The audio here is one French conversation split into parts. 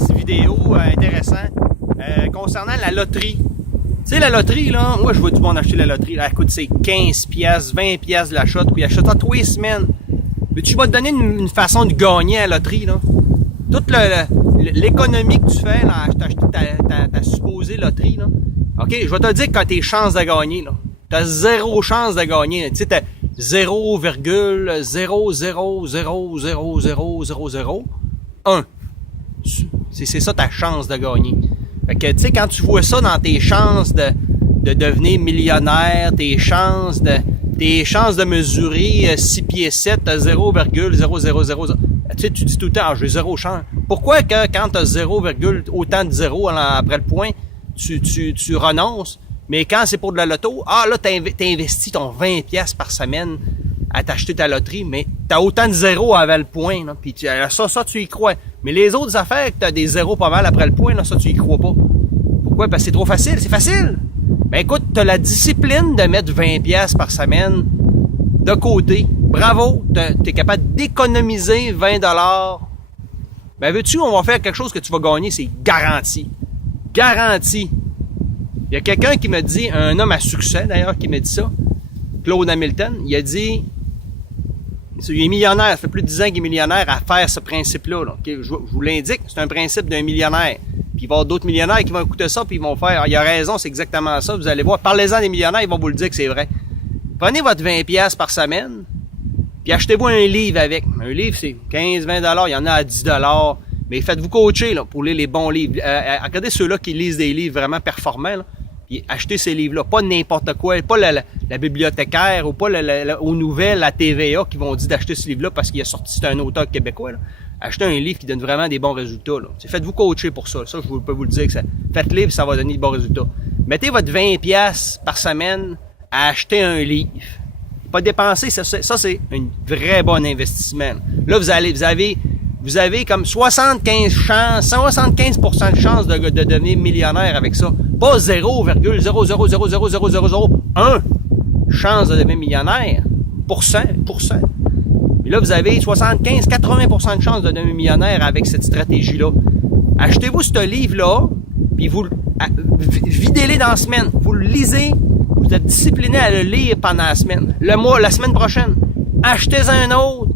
petite vidéo intéressante concernant la loterie. Tu sais, la loterie, là, moi, je vois du monde acheter la loterie. Là, écoute, c'est 15 piastres, 20 piastres de l'achat, puis achète ça tous les semaines. Mais tu vas te donner une façon de gagner à la loterie, là. Toute l'économie que tu fais, là, acheter ta supposée loterie, là. OK, je vais te dire quand tes chances de gagner, là. T'as zéro chance de gagner. Tu sais, t'as 0,000000001. C'est ça ta chance de gagner. Fait que, tu sais, quand tu vois ça dans tes chances de devenir millionnaire, tes chances de mesurer 6 pieds 7, t'as 0,0000. Tu sais, tu dis tout le temps, j'ai zéro chance. Pourquoi que quand t'as 0, autant de zéro après le point, tu renonces? Mais quand c'est pour de la loto, là, t'as investi ton 20 piastres par semaine à t'acheter ta loterie, mais t'as autant de zéros avant le point, là. Puis ça, tu y crois. Mais les autres affaires que t'as des zéros pas mal après le point, là, ça, tu y crois pas. Pourquoi? Parce que c'est trop facile. C'est facile. Ben écoute, t'as la discipline de mettre 20 piastres par semaine de côté. Bravo, t'es capable d'économiser 20 $. Ben veux-tu, on va faire quelque chose que tu vas gagner, c'est garanti. Garanti. Il y a quelqu'un qui me dit, un homme à succès d'ailleurs, qui m'a dit ça, Claude Hamilton, il a dit, il est millionnaire, ça fait plus de 10 ans qu'il est millionnaire à faire ce principe-là. Là. Okay? Je vous l'indique, c'est un principe d'un millionnaire. Puis il va y avoir d'autres millionnaires qui vont écouter ça, puis ils vont faire, il a raison, c'est exactement ça, vous allez voir. Parlez-en des millionnaires, ils vont vous le dire que c'est vrai. Prenez votre 20 piastres par semaine, puis achetez-vous un livre avec. Un livre, c'est 15, 20 $, il y en a à 10 $. Mais faites-vous coacher là, pour lire les bons livres. Regardez ceux-là qui lisent des livres vraiment performants, là. Puis achetez ces livres-là, pas n'importe quoi, pas la bibliothécaire ou pas aux nouvelles, la TVA qui vont dire d'acheter ce livre-là parce qu'il a sorti, c'est un auteur québécois. Là. Achetez un livre qui donne vraiment des bons résultats. Là. Faites-vous coacher pour ça. Ça, je peux vous le dire que faites-le puis ça va donner de bons résultats. Mettez votre 20 piastres par semaine à acheter un livre. Pas dépenser, ça c'est un vrai bon investissement. Là, vous avez comme 75% de chance de devenir millionnaire avec ça. Pas 0,0000001 chance de devenir millionnaire. Pourcent. Mais là, vous avez 75-80% de chance de devenir millionnaire avec cette stratégie-là. Achetez-vous ce livre-là, puis vous videz-le dans la semaine. Vous le lisez, vous êtes discipliné à le lire pendant la semaine. La semaine prochaine, achetez-en un autre,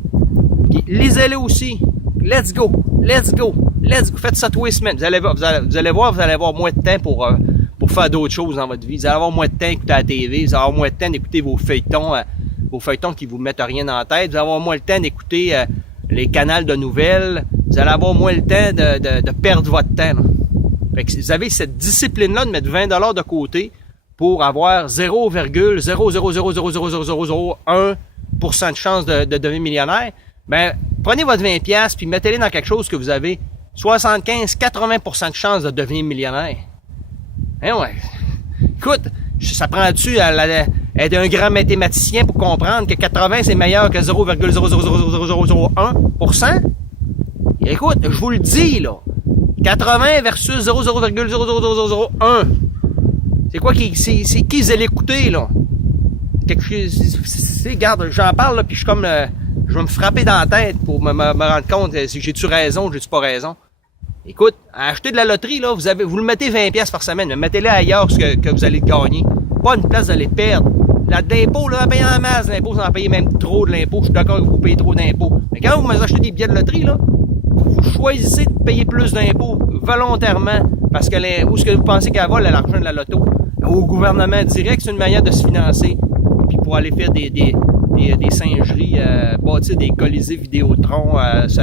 puis lisez-le aussi. Let's go. Faites ça tous les semaines. Vous allez voir, vous allez avoir moins de temps pour faire d'autres choses dans votre vie. Vous allez avoir moins de temps d'écouter la TV. Vous allez avoir moins de temps d'écouter vos feuilletons qui vous mettent rien dans la tête. Vous allez avoir moins le temps d'écouter les canaux de nouvelles. Vous allez avoir moins le temps de perdre votre temps. Là. Fait que vous avez cette discipline-là de mettre 20 $ de côté pour avoir 0,0000001% de chance de devenir millionnaire. Ben, prenez votre 20 piastres puis mettez-les dans quelque chose que vous avez 75-80% de chance de devenir millionnaire. Hein, ouais. Écoute, ça prend-tu être un grand mathématicien pour comprendre que 80 c'est meilleur que 0,0000001%? Écoute, je vous le dis, là. 80 versus 0,00001. C'est quoi c'est qui vous allez écouter, là? Regarde, j'en parle, là, puis je suis comme... je vais me frapper dans la tête pour me rendre compte si j'ai-tu raison ou j'ai-tu pas raison. Écoute, acheter de la loterie, là, vous le mettez 20 piastres par semaine, mais mettez-le ailleurs que vous allez gagner. Pas une place d'aller perdre. L'impôt, là, payer en masse, l'impôt, vous en payez même trop de l'impôt. Je suis d'accord que vous payez trop d'impôts. Mais quand vous achetez des billets de loterie, là, vous choisissez de payer plus d'impôts volontairement parce que où est-ce que vous pensez qu'elle va l'argent de la loto? Au gouvernement direct, c'est une manière de se financer. Puis pour aller faire des singeries, bâtir des colisées Vidéotron sur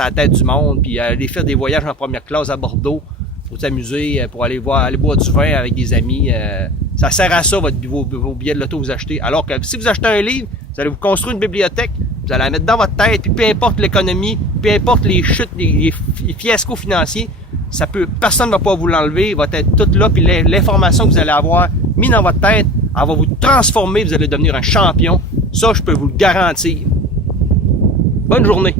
la tête du monde, puis aller faire des voyages en première classe à Bordeaux pour s'amuser, pour aller boire du vin avec des amis. Ça sert à ça, vos billets de loto que vous achetez. Alors que si vous achetez un livre, vous allez vous construire une bibliothèque, vous allez la mettre dans votre tête, puis peu importe l'économie, peu importe les chutes, les fiascos financiers, personne ne va pas vous l'enlever, il va être tout là, puis l'information que vous allez avoir mis dans votre tête, elle va vous transformer, vous allez devenir un champion. Ça, je peux vous le garantir. Bonne journée.